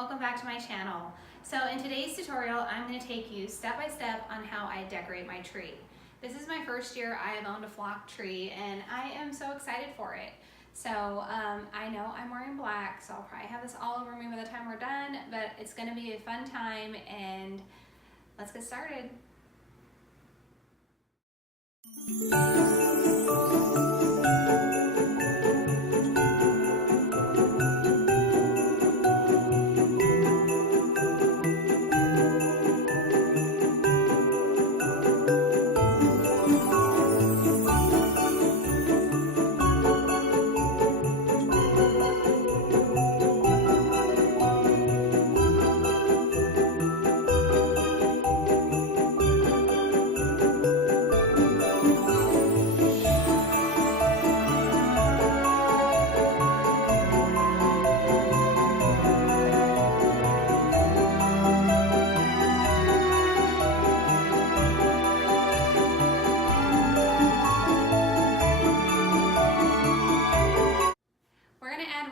welcome back to my channel. So in today's tutorial, I'm going to take you step by step on how I decorate my tree. This is my first year I have owned a flock tree and I am so excited for it. So I know I'm wearing black, so I'll probably have this all over me by the time we're done, but it's going to be a fun time and let's get started.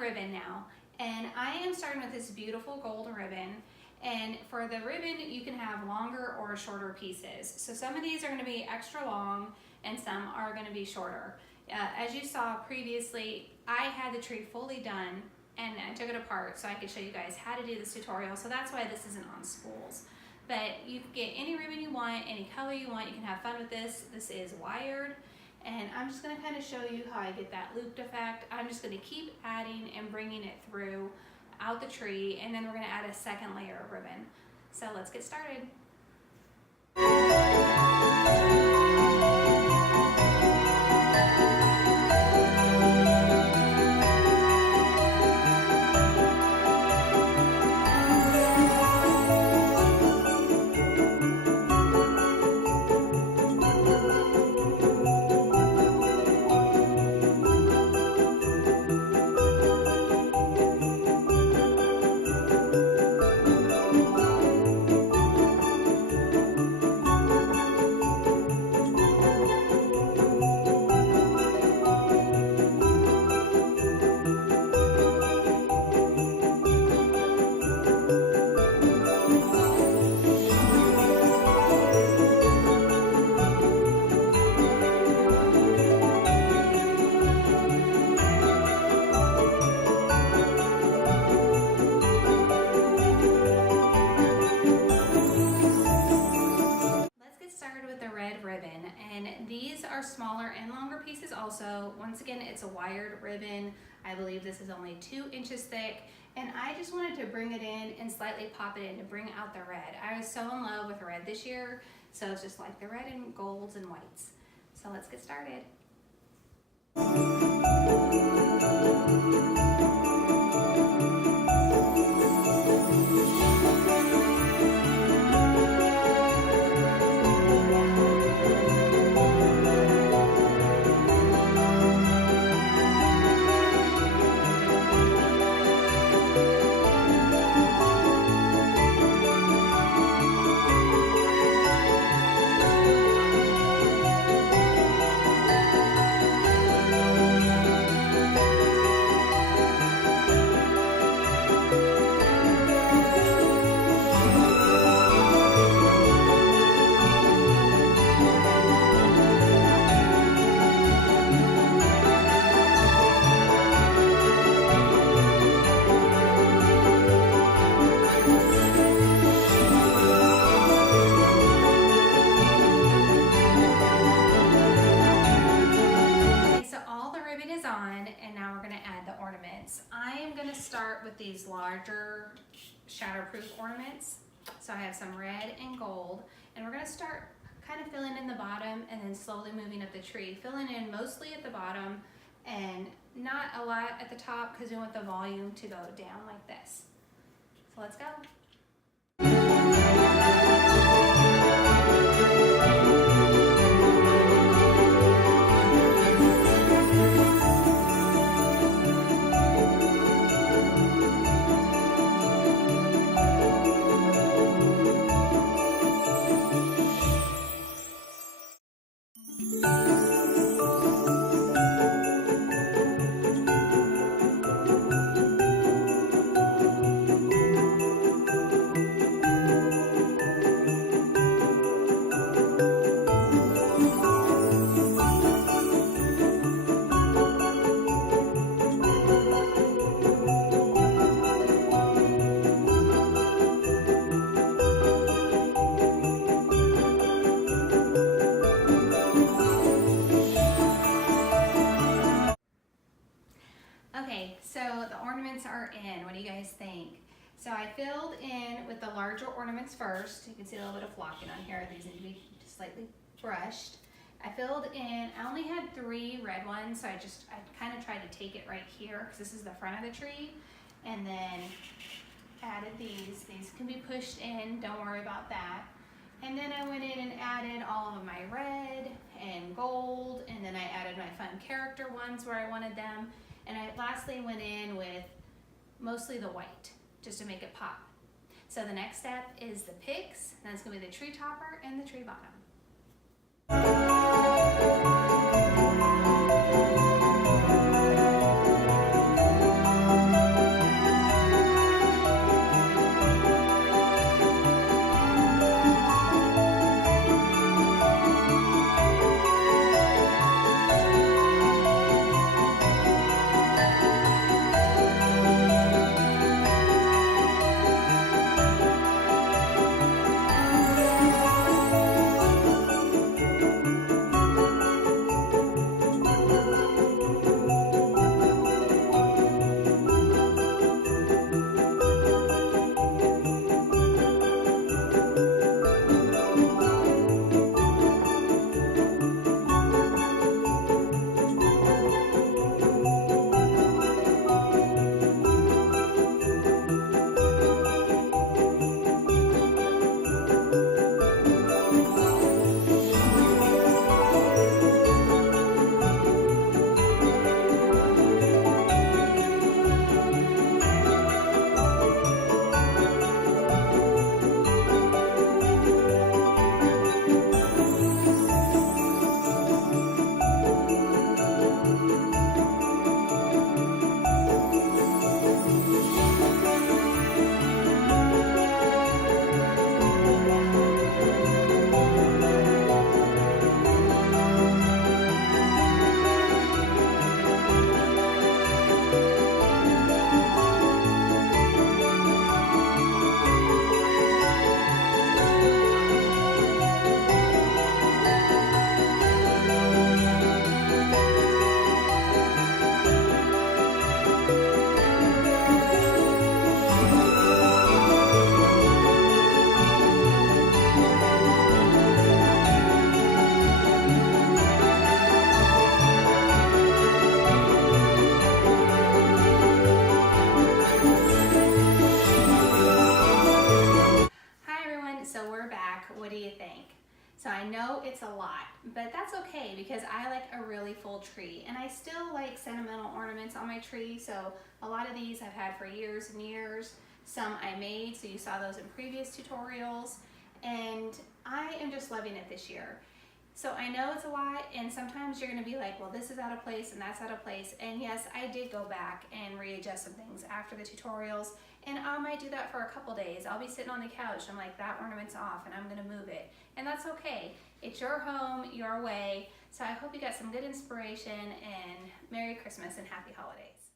Ribbon now, and I am starting with this beautiful gold ribbon, and for the ribbon you can have longer or shorter pieces. So some of these are going to be extra long and some are going to be shorter. As you saw previously, I had the tree fully done and I took it apart so I could show you guys how to do this tutorial, so that's why this isn't on spools. But you can get any ribbon you want, any color you want, you can have fun with this. This is wired. And I'm just going to kind of show you how I get that looped effect. I'm just going to keep adding and bringing it through out the tree, and then we're going to add a second layer of ribbon. So let's get started. These are smaller and longer pieces also. Once again, it's a wired ribbon. I believe this is only 2 inches thick, and I just wanted to bring it in and slightly pop it in to bring out the red. I was so in love with red this year, so it's just like the red and golds and whites. So let's get started. I am going to start with these larger shatterproof ornaments. So I have some red and gold, and we're going to start kind of filling in the bottom and then slowly moving up the tree, filling in mostly at the bottom and not a lot at the top because we want the volume to go down like this. So let's go. guys think? So I filled in with the larger ornaments first. You can see a little bit of flocking on here. These need to be just slightly brushed. I filled in, I only had 3 red ones, so I kind of tried to take it right here because this is the front of the tree. And then added these. These can be pushed in, don't worry about that. And then I went in and added all of my red and gold, and then I added my fun character ones where I wanted them. And I lastly went in with mostly the white, just to make it pop. So the next step is the picks, and that's gonna be the tree topper and the tree bottom. What do you think? So I know it's a lot, but that's okay because I like a really full tree, and I still like sentimental ornaments on my tree. So a lot of these I've had for years and years. Some I made, so you saw those in previous tutorials, and I am just loving it this year. So I know it's a lot, and sometimes you're gonna be like, well, this is out of place and that's out of place. And yes, I did go back and readjust some things after the tutorials, and I might do that for a couple days. I'll be sitting on the couch, I'm like, that ornament's off and I'm gonna move it. And that's okay. It's your home, your way. So I hope you got some good inspiration, and Merry Christmas and Happy Holidays.